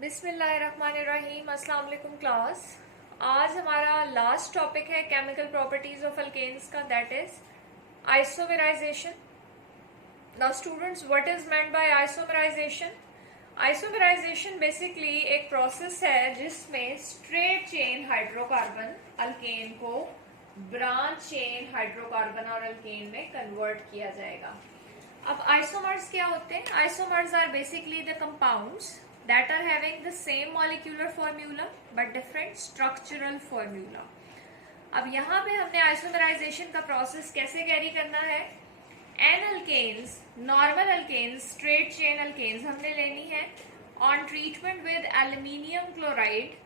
बिस्मिल्लाहिर्रहमानिर्रहीम। अस्सलाम वालेकुम क्लास। आज हमारा लास्ट टॉपिक है केमिकल प्रॉपर्टीज ऑफ अल्केन्स का, that is isomerisation. Now students, what is meant by isomerisation? Isomerisation basically एक प्रोसेस है जिसमें स्ट्रेट चेन हाइड्रोकार्बन अल्केन को ब्रांच चेन हाइड्रोकार्बन और अल्केन में कन्वर्ट किया जाएगा। अब आइसोमर्स क्या होते हैं? Isomers are basically the compounds that are having the same molecular formula but different structural formula। अब यहाँ पे हमने आइसोमराइजेशन का प्रोसेस कैसे कैरी करना है? N alkanes, normal alkanes, straight chain alkanes हमने लेनी है on treatment with aluminium chloride,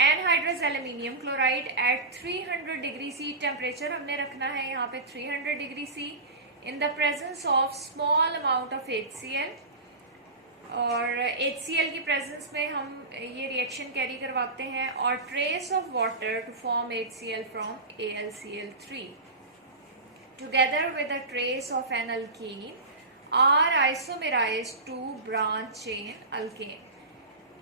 anhydrous aluminium chloride at 300 degree C temperature हमने रखना है यहाँ पे 300 degree C in the presence of small amount of HCl। और HCl की प्रेजेंस में हम ये रिएक्शन कैरी करवाते हैं और trace of water to form HCl from AlCl3 together with a trace of an alkyne are isomerized to branch chain alkane.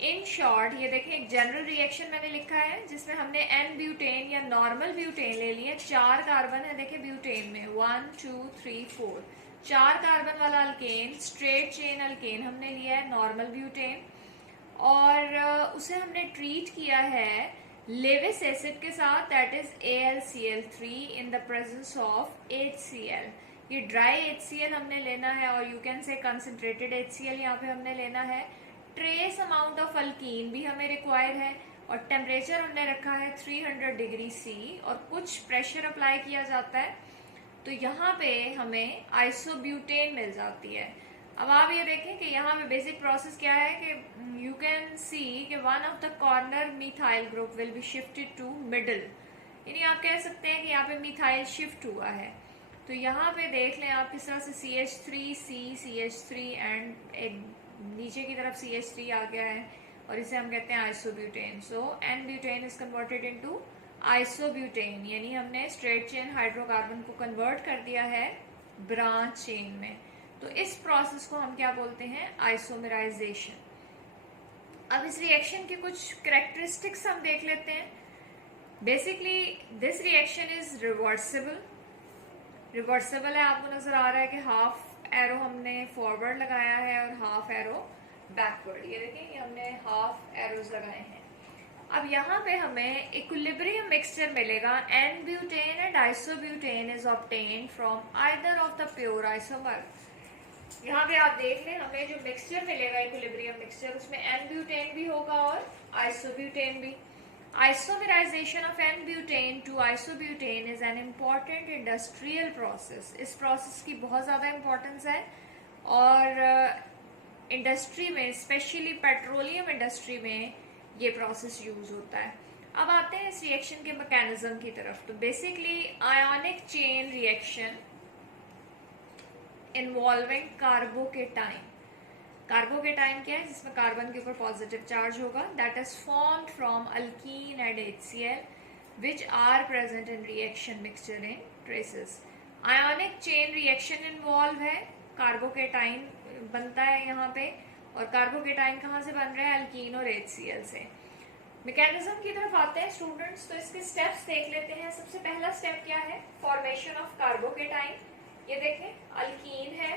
In short ये देखें, एक जनरल रिएक्शन मैंने लिखा है जिसमें हमने एन ब्यूटेन या नॉर्मल ब्यूटेन ले लिए। 4 कार्बन है, देखें ब्यूटेन में 1 2 3 4 4 कार्बन वाला अल्केन, स्ट्रेट चेन अल्केन हमने लिया है, नॉर्मल ब्यूटेन, और उसे हमने ट्रीट किया है लेविस एसिड के साथ, that is AlCl3 in the presence of HCl। ये ड्राई HCl हमने लेना है और you can say concentrated HCl यहाँ पे हमने लेना है। ट्रेस अमाउंट ऑफ अल्कीन भी हमें रिक्वायर है और टेम्परेचर हमने रखा है 300 डिग्री सी और कुछ प्रेशर अप्लाई किया जाता है, तो यहाँ पे हमें आइसोब्यूटेन मिल जाती है। अब आप ये देखें कि यहाँ पे बेसिक प्रोसेस क्या है कि यू कैन सी कि one of the corner methyl group will be shifted to middle, यानी आप कह सकते हैं कि यहाँ पे मिथाइल शिफ्ट हुआ है। तो यहाँ पे देख लें आप किस तरह से CH3 एंड एक नीचे की तरफ CH3 आ गया है और इसे हम कहते हैं isobutane. So n butane is converted into isobutane, यानी हमने स्ट्रेट चेन हाइड्रोकार्बन को कन्वर्ट कर दिया है ब्रांच चेन में। तो इस प्रोसेस को हम क्या बोलते हैं? आइसोमेराइजेशन। अब इस रिएक्शन की कुछ कैरेक्टरिस्टिक्स हम देख लेते हैं। Basically this reaction is reversible. Reversible है, आपको नजर आ रहा है कि हाफ एरो हमने फॉरवर्ड लगाया है और हाफ एरो बैकवर्ड। ये देखिए, ये हमने हाफ एरोज लगाए हैं। अब यहाँ पे हमें इक्विलिब्रियम मिक्सचर मिलेगा। N butane and isobutane is obtained from either of the pure isomer. यहाँ पे आप देख लें, हमें जो मिक्सचर मिलेगा इक्विलिब्रियम मिक्सचर, उसमें एन ब्यूटेन भी होगा और आइसोब्यूटेन भी। Isomerisation of n butane to isobutane is an important industrial process. इस प्रोसेस की बहुत ज़्यादा इम्पोर्टेंस है और इंडस्ट्री में, स्पेशली पेट्रोलियम इंडस्ट्री में ये प्रोसेस यूज होता है। अब आते हैं इस रिएक्शन के मैकेनिज्म की तरफ। तो basically ionic chain reaction involving carbocation. Carbocation क्या है? जिसमें कार्बन के ऊपर पॉजिटिव चार्ज होगा, that is formed from alkene and HCl which are present in reaction mixture in traces. Ionic chain reaction involve है, कार्बोकेटाइन बनता है यहाँ पे, और कार्बोकेटाइन कहाँ से बन रहा है? अल्कीन और HCl से। मैकेनिज्म की तरफ आते हैं स्टूडेंट्स, तो इसके स्टेप्स देख लेते हैं। सबसे पहला स्टेप क्या है? Formation of carbocation. ये देखें, अल्कीन है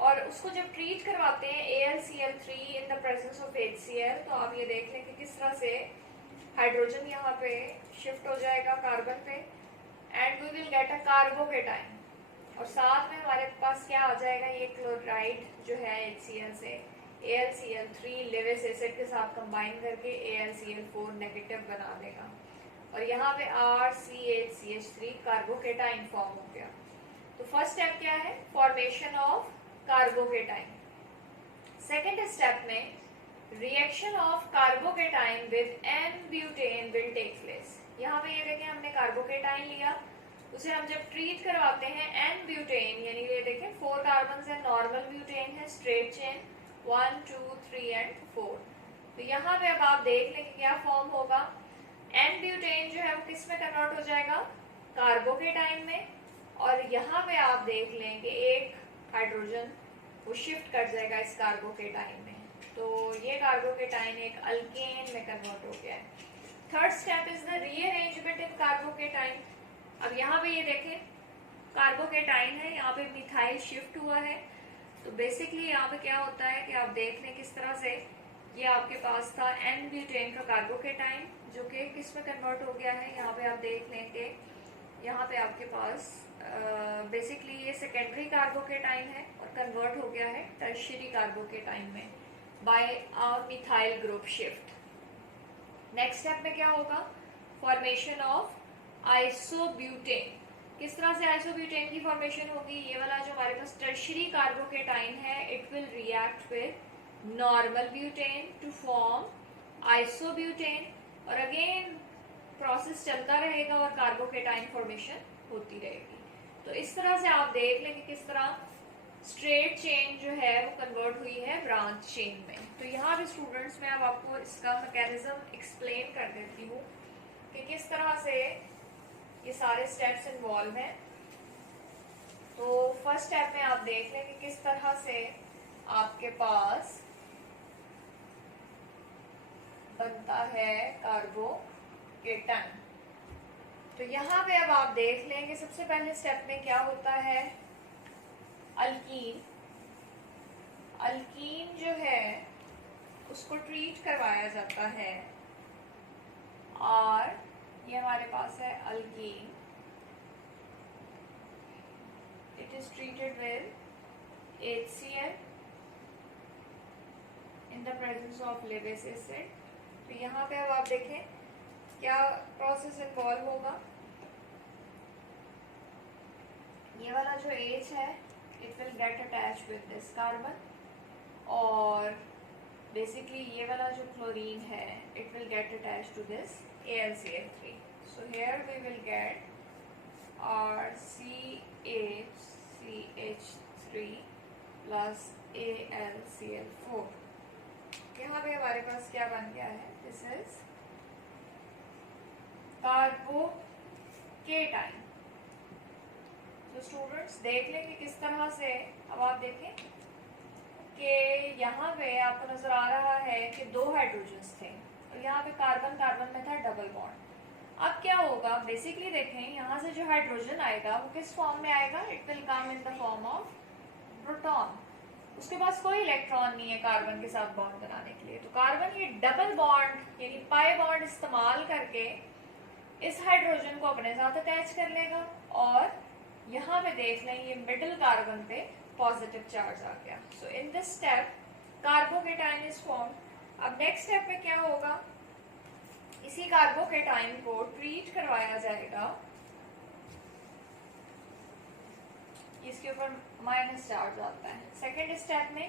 और उसको जब ट्रीट करवाते हैं AlCl3 in the presence of HCl, तो आप ये देख लें कि किस तरह से हाइड्रोजन यहाँ पे शिफ्ट हो जाएगा कार्बन पे and we will get a carbocation, और साथ में हमारे पास क्या आ जाएगा? ये क्लोराइड जो है HCl से AlCl3 लेविस एसिड के साथ कंबाइन करके AlCl4 नेगेटिव बना देगा और यहाँ पे RCH3 कार्बोकेटाइन फॉर्म हो गया। तो फर्स्ट स्टेप क्या है? Formation of carbocation. Second step में reaction of carbocation with N butane will take place. यहाँ पे ये देखें, हमने कार्बोकेटाइन लिया, उसे हम जब ट्रीट करवाते हैं एन ब्यूटेन, यानी ये देखें 4 कार्बन है, नॉर्मल ब्यूटेन है, स्ट्रेट चेन 1 2 3 एंड 4। तो यहाँ पे अब आप देख लें कि क्या फॉर्म होगा। एन ब्यूटेन जो है वो किस में कन्वर्ट हो जाएगा? कार्बोकेटाइन में, और यहाँ पे आप देख लें कि एक हाइड्रोजन वो शिफ्ट कर जाएगा इस कार्बोकेटाइन में। तो ये कार्बोकेटाइन एक अल्केन में कन्वर्ट हो गया है। Third step is the rearrangement in carbocation. अब यहाँ पे ये देखें कार्बोकेटाइन है, यहाँ पे मिथाइल शिफ्ट हुआ है। तो बेसिकली यहाँ पे क्या होता है कि आप देख लें किस तरह से ये आपके पास था एन ब्यूटेन का कार्बोकेटाइन जो कि किस में कन्वर्ट हो गया है। यहाँ पे आप देख लें कि यहाँ पे आपके पास बेसिकली ये सेकेंडरी कार्बोकेटाइन है और कन्वर्ट हो गया है टर्शियरी कार्बोकेटाइन में by a methyl group shift. Next step में क्या होगा, फॉर्मेशन ऑफ आइसोब्यूटेन। किस तरह से आइसोब्यूटेन की फॉर्मेशन होगी, ये वाला जो हमारे पास टर्शियरी कार्बोकेटाइन है it will react with normal butane two form isobutane और अगेन प्रोसेस चलता रहेगा और कार्बोकेटाइन फॉर्मेशन होती रहेगी। तो इस तरह से आप देख लें कि किस तरह स्ट्रेट चेन जो है वो कन्वर्ट हुई है ब्रांच चेन में। तो यहाँ पे स्टूडेंट्स मैं अब आपको इसका मैकेनिज्म एक्सप्लेन कर देती हूँ कि किस तरह से ये सारे स्टेप्स इन्वॉल्व हैं। तो फर्स्ट स्टेप में आप देख लें कि किस तरह से आपके पास बनता है कार्बोकेटाइन। तो यहाँ पे अब आप देख लें कि सबसे पहले स्टेप में क्या होता है, अल्कीन। अल्कीन जो है उसको ट्रीट करवाया जाता है और ये हमारे पास है alkyne, it is treated with HCl in the presence of Lewis acid. तो यहाँ पे अब आप देखें क्या प्रोसेस इन्वॉल्व होगा। ये वाला जो H है it will get attach with this carbon और बेसिकली ये वाला जो क्लोरीन है it will get attach to this AlCl3. So here we will get RCHCH3 plus AlCl4. यहाँ पे हमारे पास क्या बन गया है, दिस इज कार्बोकेटाइन। तो स्टूडेंट्स देख लें कि किस तरह से, अब आप देखें कि यहाँ पे आपको नजर आ रहा है कि दो हाइड्रोजन्स थे और यहाँ पे कार्बन कार्बन में था डबल बॉन्ड। अब क्या होगा, बेसिकली देखें यहाँ से जो हाइड्रोजन आएगा वो किस फॉर्म में आएगा, it will come in the form of proton. उसके पास कोई इलेक्ट्रॉन नहीं है कार्बन के साथ बॉन्ड बनाने के लिए। तो कार्बन ये डबल बॉन्ड यानी पाई बॉन्ड इस्तेमाल करके इस हाइड्रोजन को अपने साथ अटैच कर लेगा और यहाँ पे देख लें ये मिडिल कार्बन पे पॉजिटिव चार्ज आ गया। So in this step carbocation is form. अब नेक्स्ट स्टेप में क्या होगा, इसी कार्बोकेटाइन को ट्रीट करवाया जाएगा, इसके ऊपर माइनस चार्ज आता है। सेकेंड स्टेप में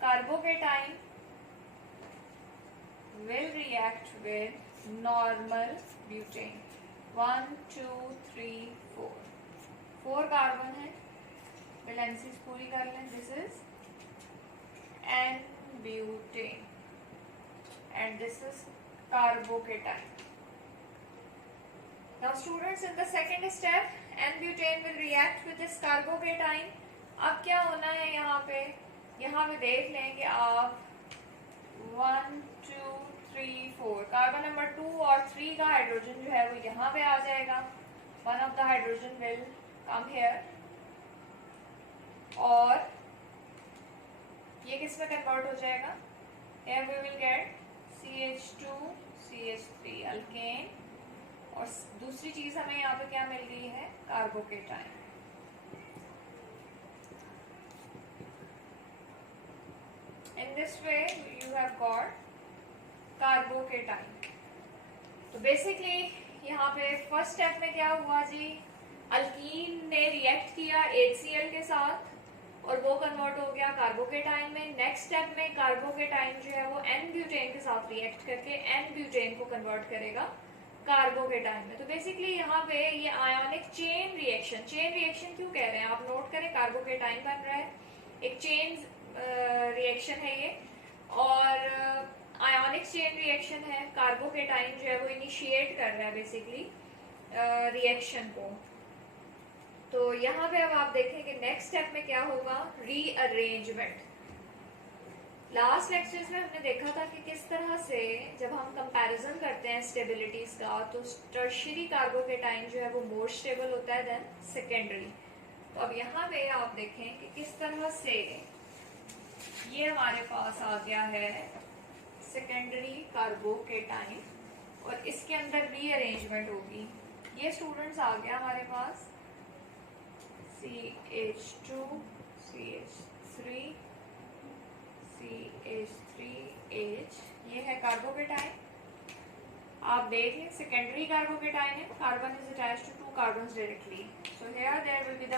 carbocation will react with normal butane, 1 2 3 4 4 carbon है, वैलेंसीज पूरी कर लें। This is an butane and this is carbocation. Now students, in the second step N-butane will react with this carbocation. अब क्या होना है यहाँ पे देख लें कि आप 1 2 3 4 कार्बन नंबर 2 और 3 का हाइड्रोजन जो है वो यहाँ पे आ जाएगा। One of the hydrogen will come here और ये किस में कन्वर्ट हो जाएगा, here we will get CH2 CH3 alkane और दूसरी चीज हमें यहाँ पे क्या मिल गई है, carbocation. In this way you have got carbocation. तो बेसिकली यहाँ पे फर्स्ट स्टेप में क्या हुआ जी, अल्कीन ने रिएक्ट किया HCl के साथ और वो कन्वर्ट हो गया कार्बोकेटाइन में। नेक्स्ट स्टेप में कार्बोकेटाइन जो है वो N-ब्यूटेन के साथ रिएक्ट करके N-ब्यूटेन को कन्वर्ट करेगा कार्बोकेटाइन में। तो बेसिकली यहाँ पे ये आयोनिक चेन रिएक्शन क्यों कह रहे हैं आप नोट करें, कार्बोकेटाइन बन रहा है, एक चेन रिएक्शन है ये और आयोनिक चेन रिएक्शन है। कार्बोकेटाइन जो है वो इनिशिएट कर रहा है बेसिकली रिएक्शन को। तो यहाँ पे अब आप देखें कि नेक्स्ट स्टेप में क्या होगा, रीअरेंजमेंट। लास्ट लेक्चर्स में हमने देखा था कि किस तरह से जब हम कंपैरिजन करते हैं स्टेबिलिटीज का, तो टर्शियरी कार्बोकेटाइन जो है वो मोर स्टेबल होता है देन सेकेंडरी। तो अब यहाँ पे आप देखें कि किस तरह से ये हमारे पास आ गया है सेकेंडरी कार्बोकेटाइन और इसके अंदर रीअरेंजमेंट होगी। ये स्टूडेंट्स आ गया हमारे पास CH2 CH3 CH3H, ये है कार्बोकेटाइन। आप देख लें सेकेंडरी कार्बोकेटाइन है, carbon is attached to 2 carbons directly, so here there will be the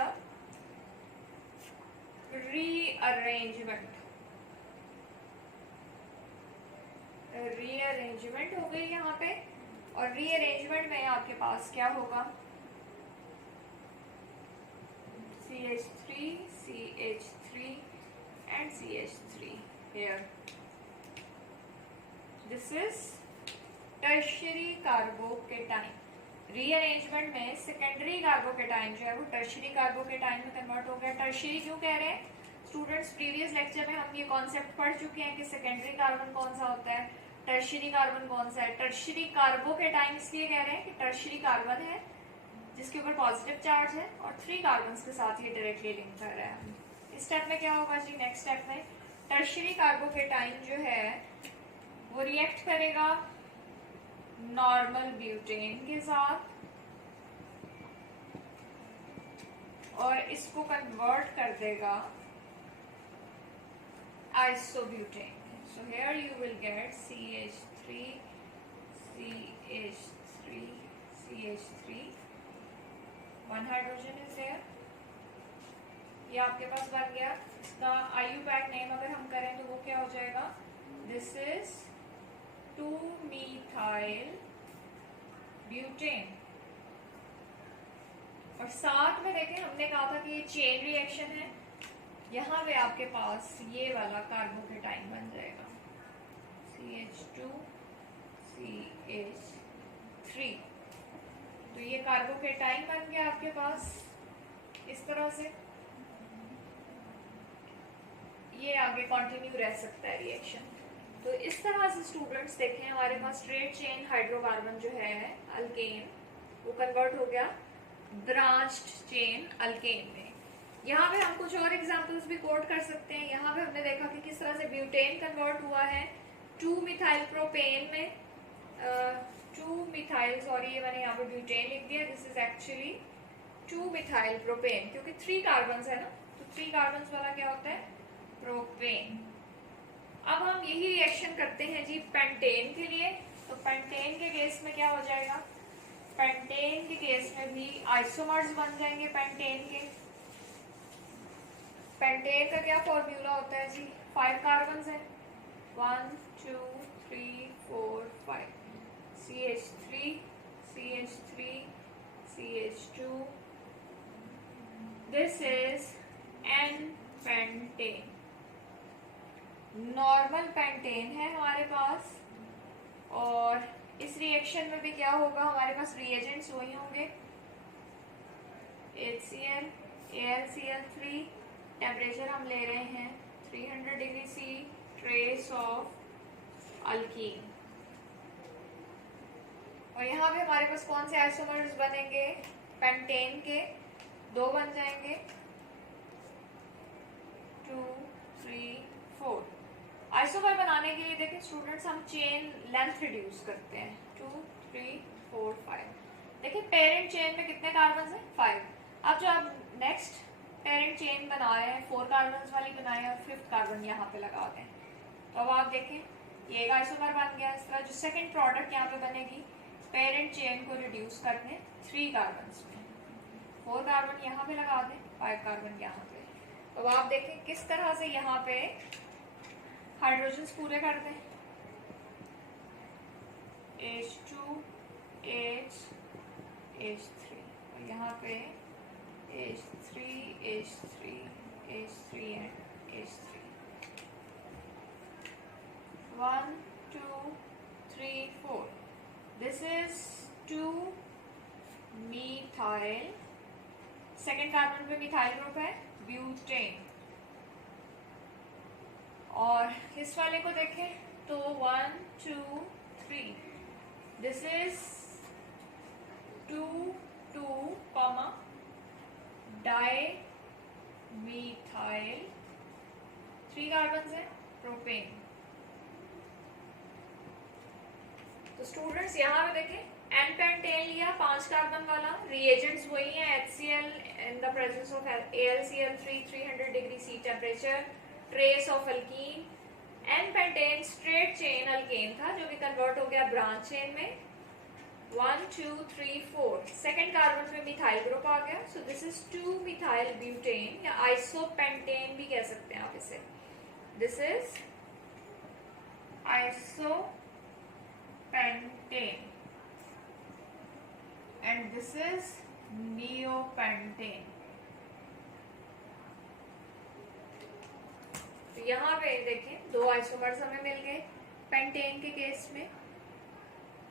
rearrangement हो गई यहाँ पे। और रीअरेंजमेंट में आपके पास क्या होगा, CH3 CH3 and CH3 here. This is tertiary carbocation. Rearrangement में सेकेंडरी कार्बोकेटाइन जो है वो टर्शियरी कार्बोकेटाइन में कन्वर्ट हो गया। टर्शियरी क्यों कह रहे हैं स्टूडेंट्स, प्रीवियस लेक्चर में हम ये कॉन्सेप्ट पढ़ चुके हैं कि सेकेंडरी कार्बन कौन सा होता है, टर्शियरी कार्बन कौन सा है। टर्शियरी कार्बोकेटाइन इसलिए कह रहे हैं कि टर्शियरी कार्बन है जिसके ऊपर पॉजिटिव चार्ज है और 3 कार्बन के साथ ये डायरेक्टली लिंक कर रहा है। इस स्टेप में क्या होगा जी, नेक्स्ट स्टेप में टर्शियरी कार्बोकेटाइन जो है वो रिएक्ट करेगा नॉर्मल ब्यूटेन के साथ और इसको कन्वर्ट कर देगा isobutane. So here you will get CH3 CH3 CH3, 1 hydrogen is there. ये आपके पास बन गया। इसका IUPAC नेम अगर हम करें तो वो क्या हो जाएगा, दिस इज 2-methyl ब्यूटेन। और साथ में देखें हमने कहा था कि ये चेन रिएक्शन है, यहाँ पे आपके पास ये वाला कार्बोकेटाइन बन जाएगा CH2 CH3। तो ये कार्बोकेटाइन बन गया आपके पास इस तरह से। ये आगे कंटिन्यू रह सकता है रिएक्शन। तो इस तरह से स्टूडेंट्स देखें हमारे पास स्ट्रेट चेन हाइड्रोकार्बन जो है अल्केन वो कन्वर्ट हो गया ब्रांच्ड चेन अल्केन में। यहाँ पे हम कुछ और एग्जांपल्स भी कोट कर सकते हैं। यहाँ पे हमने देखा कि किस तरह से ब्यूटेन कन्वर्ट हुआ है 2-मिथाइल प्रोपेन में। 2-मिथाइल, सॉरी ये मैंने यहाँ पे ब्यूटेन लिख दिया, दिस इज एक्चुअली 2-मिथाइल प्रोपेन क्योंकि 3 कार्बन है ना, तो 3 कार्बन वाला क्या होता है प्रोपेन। अब हम यही रिएक्शन करते हैं जी पेंटेन के लिए। तो पेंटेन के केस में क्या हो जाएगा, पेंटेन के केस में भी आइसोमर्स बन जाएंगे पेंटेन के। पेंटेन का क्या फॉर्मूला होता है जी, 5 कार्बन है, 1 2 3 4 5, CH3 CH3 CH2, this is pentane. Normal pentane है हमारे पास। और इस रिएक्शन में भी क्या होगा, हमारे पास रिएजेंट्स वही होंगे HCl AlCl3, टेम्परेचर हम ले रहे हैं 300 degree C, trace of alkyne. और यहाँ पे हमारे पास कौन से आइसोमर्स बनेंगे, पेंटेन के 2 बन जाएंगे 2 3 4। आइसोमर बनाने के लिए देखें स्टूडेंट्स हम चेन लेंथ रिड्यूस करते हैं 2 3 4 5। देखिए पेरेंट चेन में कितने कार्बन हैं 5। अब जो आप नेक्स्ट पेरेंट चेन बना रहे हैं 4 कार्बन वाली बनाए और 5th कार्बन यहाँ पे लगा दें, तो अब आप देखें ये एक आइसोमर बन गया। इस तरह जो सेकंड प्रोडक्ट यहाँ पे बनेगी पेरेंट चेन को रिड्यूस करने 3 कार्बन में, 4 कार्बन यहाँ पे लगा दें, 5 कार्बन यहाँ पे। तो आप देखें किस तरह से यहाँ पे हाइड्रोजन्स पूरे कर दें, H2 H H3 और यहाँ पे H3 H3 H3 and H3, 1 2 3 4। This is 2 methyl, second carbon पे मिथाइल ग्रुप है ब्यूटेन। और इस वाले को देखें तो 1 2 3, this is 2 2 di methyl, 3 carbon है प्रोपेन। तो स्टूडेंट्स यहाँ पे देखें एन पेंटेन लिया 5 कार्बन वाला, रिएजेंट्स वही है HCl in the presence of AlCl3 300 degree C temperature, trace of alkene. N pentane straight chain alkane था जो कि कन्वर्ट हो गया ब्रांच चेन में, 1 2 3 4, सेकेंड कार्बन पे मिथाइल ग्रुप आ गया, so this is 2 methyl butane या आइसोपेंटेन भी कह सकते हैं आप इसे। This is isopentane and this is neopentane। तो यहाँ पे देखें 2 आइसोमर्स हमें मिल गए पेंटेन के केस में।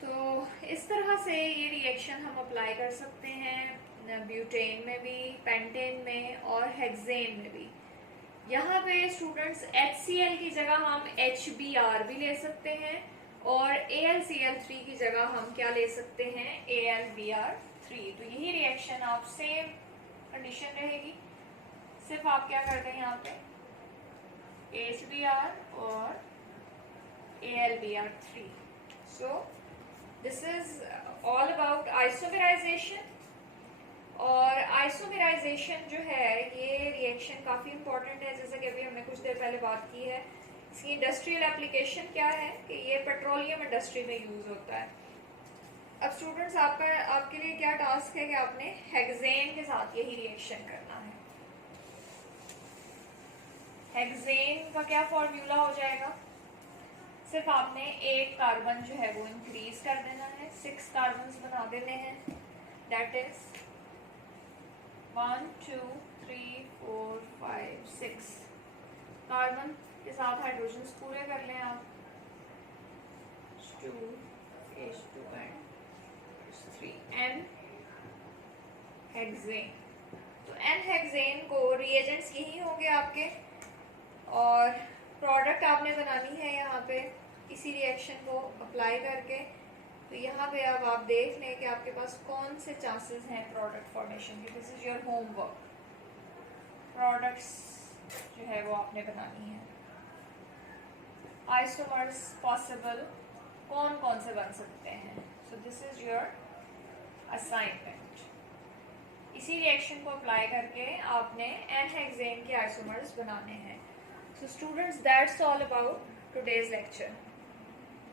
तो इस तरह से ये रिएक्शन हम अप्लाई कर सकते हैं ब्यूटेन में भी, पेंटेन में और हेक्सेन में भी। यहाँ पे स्टूडेंट्स HCl की जगह हम HBr भी ले सकते हैं और AlCl3 की जगह हम क्या ले सकते हैं, AlBr3। तो यही रिएक्शन आप सेम कंडीशन रहेगी, सिर्फ आप क्या कर दें यहाँ पे HBr और AlBr3। So this is all about isomerisation. और आइसोमेराइजेशन जो है ये रिएक्शन काफ़ी इंपॉर्टेंट है, जैसे कि अभी हमने कुछ देर पहले बात की है। इसकी इंडस्ट्रियल एप्लीकेशन क्या है कि ये पेट्रोलियम इंडस्ट्री में यूज होता है। अब स्टूडेंट्स आपके लिए क्या टास्क है कि आपने हेक्सेन के साथ यही रिएक्शन करना है। हेक्सेन का क्या फॉर्मूला हो जाएगा, सिर्फ आपने एक कार्बन जो है वो इंक्रीज कर देना है, 6 कार्बन बना देने हैं, दैट इज 1 2 3 4 5 6 कार्बन के साथ हाइड्रोजन पूरे कर लें आप, 2 H2 and 3 N हेक्सेन। तो N हेक्सेन को रिएजेंट्स यही होंगे आपके और प्रोडक्ट आपने बनानी है यहाँ पे इसी रिएक्शन को अप्लाई करके। तो यहाँ पे अब आप देख लें कि आपके पास कौन से चांसेस हैं प्रोडक्ट फॉर्मेशन के। This is your homework, products जो है वो आपने बनानी है। आइसोमर्स पॉसिबल कौन कौन से बन सकते हैं, so this is your assignment. इसी रिएक्शन को अप्लाई करके आपने एन हेक्सेन के आइसोमर्स बनाने हैं। So students that's all about today's lecture.